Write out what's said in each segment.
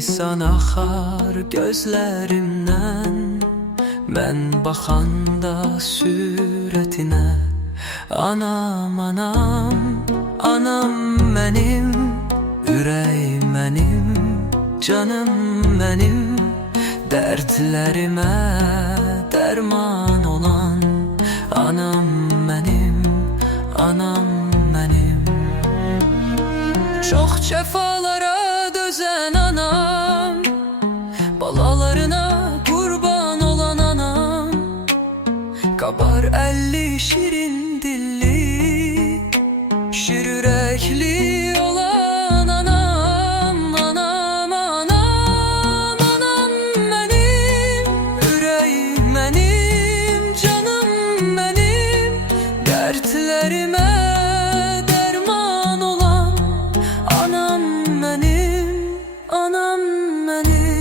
Nisan axar gözlərimdən, mən baxanda sürətinə. Anam, anam, anam mənim, ürək mənim, canım mənim, dərdlərimə dərman olan. Anam mənim, anam mənim. Çox cəfalara dözən anam, balalarına qurban olan anam. Qabar əlli şirin dilli, şir ürəkli olan anam. Anam, anam, anam mənim, ürək mənim, canım mənim, dərdlərimə dərman olan. Anam mənim, anam mənim.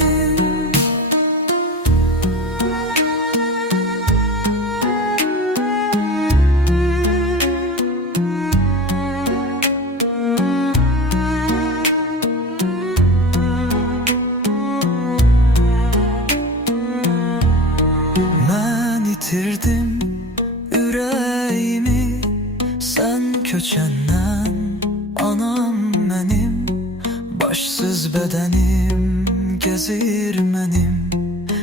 Mən itirdim ürəyimi sən köçəndən. Anam mənim, başsız bədənim gəzir mənim,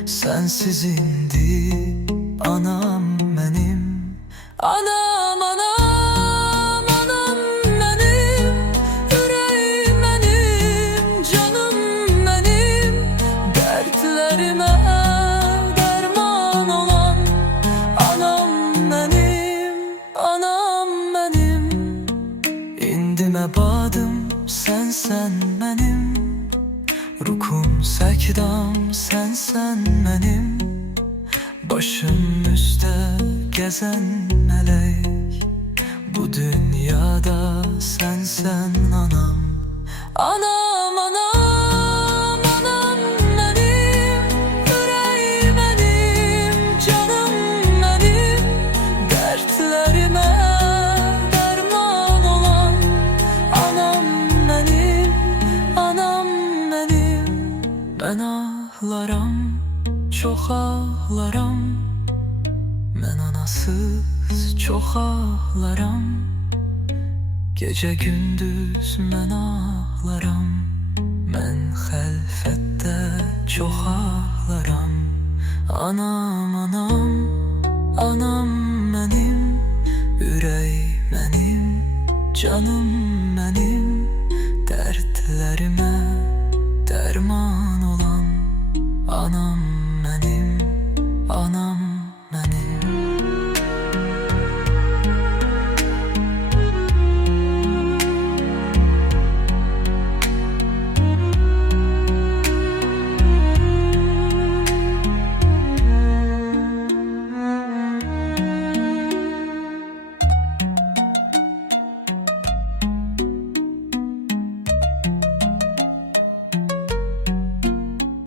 sənsiz indi anam mənim. Anam, anam, anam mənim, ürək mənim, canım mənim, dərdlərimə dərman olan. Anam mənim, anam mənim. İndi məbadım sənsən mənim, rukum səkdam sənsən mənim, başım üstə gəzən mələk, bu dünyada sənsən anam. Anam, anam, anam mənim, ürək mənim, canım mənim, dərdlərimə dərman olan. Anam mənim, anam mənim. Mən ağlaram, çox ağlaram, mən anasız çox ağlaram. Gecə gündüz mən ağlaram, mən xəlfətdə çox ağlaram. Anam, anam, anam mənim, ürək mənim, canım